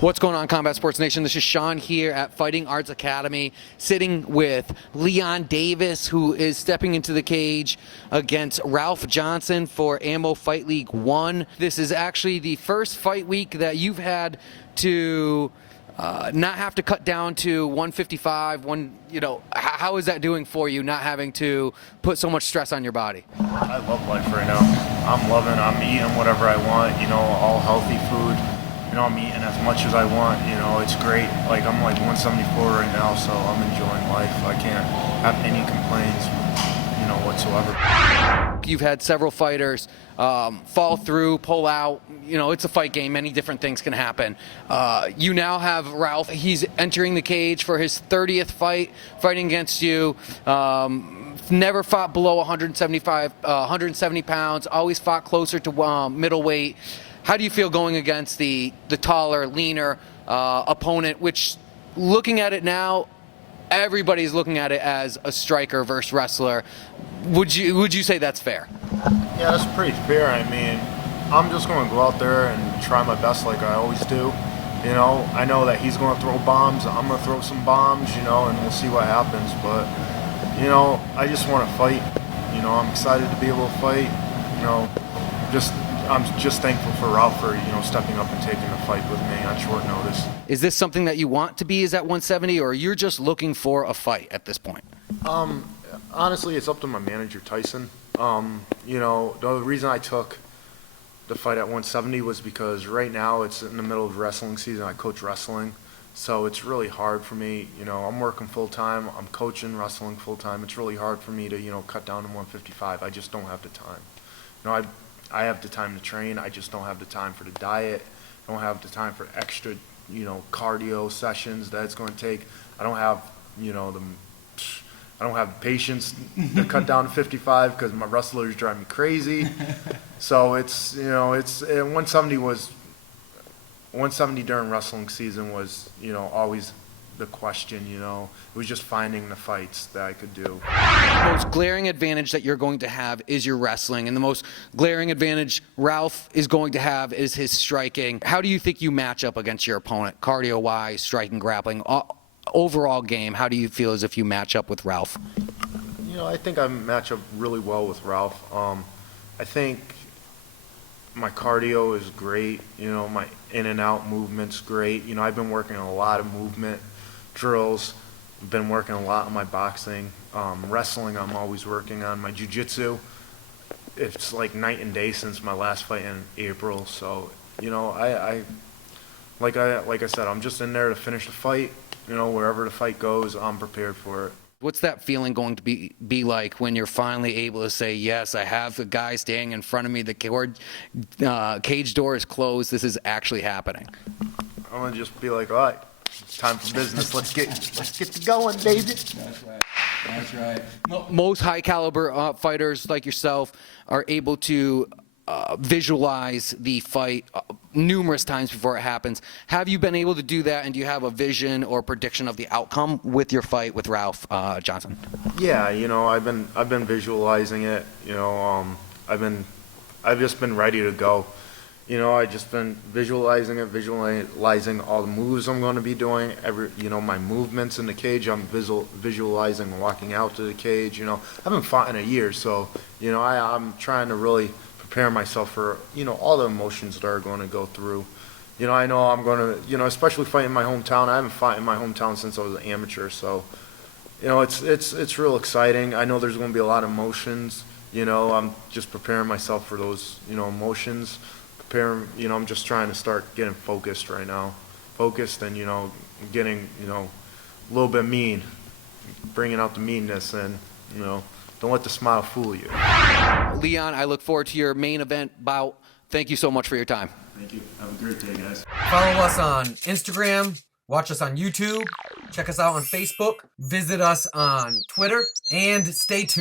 What's going on, Combat Sports Nation? This is Sean here at Fighting Arts Academy, sitting with Leon Davis, who is stepping into the cage against Ralph Johnson for Ammo Fight League 1. This is actually the first fight week that you've had to not have to cut down to 155. How is that doing for you, not having to put so much stress on your body? I love life right now. I'm eating whatever I want, all healthy food. I'm eating as much as I want, it's great. I'm 174 right now, so I'm enjoying life. I can't have any complaints, whatsoever. You've had several fighters fall through, pull out. It's a fight game. Many different things can happen. You now have Ralph. He's entering the cage for his 30th fight, fighting against you. Never fought below 170 pounds, always fought closer to middleweight. How do you feel going against the taller, leaner opponent, which, looking at it now, everybody's looking at it as a striker versus wrestler? Would you say that's fair? Yeah, that's pretty fair. I'm just going to go out there and try my best like I always do. I know that he's going to throw bombs. I'm going to throw some bombs, and we'll see what happens. But, I just want to fight. I'm excited to be able to fight. I'm just thankful for Ralph for, stepping up and taking the fight with me on short notice. Is this something that you want to be, is at 170, or you're just looking for a fight at this point? Honestly, it's up to my manager, Tyson. The reason I took the fight at 170 was because right now it's in the middle of wrestling season. I coach wrestling, so it's really hard for me. I'm working full-time. I'm coaching wrestling full-time. It's really hard for me to, cut down to 155. I just don't have the time. I have the time to train. I just don't have the time for the diet. I don't have the time for extra, cardio sessions that it's going to take. I don't have, I don't have patience to cut down to 55 because my wrestlers drive me crazy. So it's 170 during wrestling season was, always the question. It was just finding the fights that I could do. The most glaring advantage that you're going to have is your wrestling, and the most glaring advantage Ralph is going to have is his striking. How do you think you match up against your opponent, cardio-wise, striking, grappling, overall game? How do you feel as if you match up with Ralph? I think I match up really well with Ralph. I think my cardio is great. My in and out movement's great. I've been working on a lot of movement drills. I've been working a lot on my boxing. Wrestling, I'm always working on. My jiu-jitsu, it's like night and day since my last fight in April. So, like I said, I'm just in there to finish the fight. Wherever the fight goes, I'm prepared for it. What's that feeling going to be like when you're finally able to say, yes, I have the guy standing in front of me, the cage door is closed, this is actually happening? I'm going to just be like, all right, it's time for business. Let's get to going, baby. That's right. Most high caliber fighters like yourself are able to visualize the fight numerous times before it happens. Have you been able to do that, and do you have a vision or prediction of the outcome with your fight with Ralph Johnson? Yeah, I've been visualizing it. I've just been ready to go. I've just been visualizing all the moves I'm going to be doing. My movements in the cage. I'm visualizing walking out to the cage. I haven't fought in a year, so I'm trying to really prepare myself for all the emotions that are going to go through. I know I'm going to especially fighting in my hometown. I haven't fought in my hometown since I was an amateur, so it's real exciting. I know there's going to be a lot of emotions. I'm just preparing myself for those emotions. I'm just trying to start getting focused right now. Focused and getting a little bit mean, bringing out the meanness, and don't let the smile fool you. Leon, I look forward to your main event bout. Thank you so much for your time. Thank you. Have a great day, guys. Follow us on Instagram, watch us on YouTube, check us out on Facebook, visit us on Twitter, and stay tuned.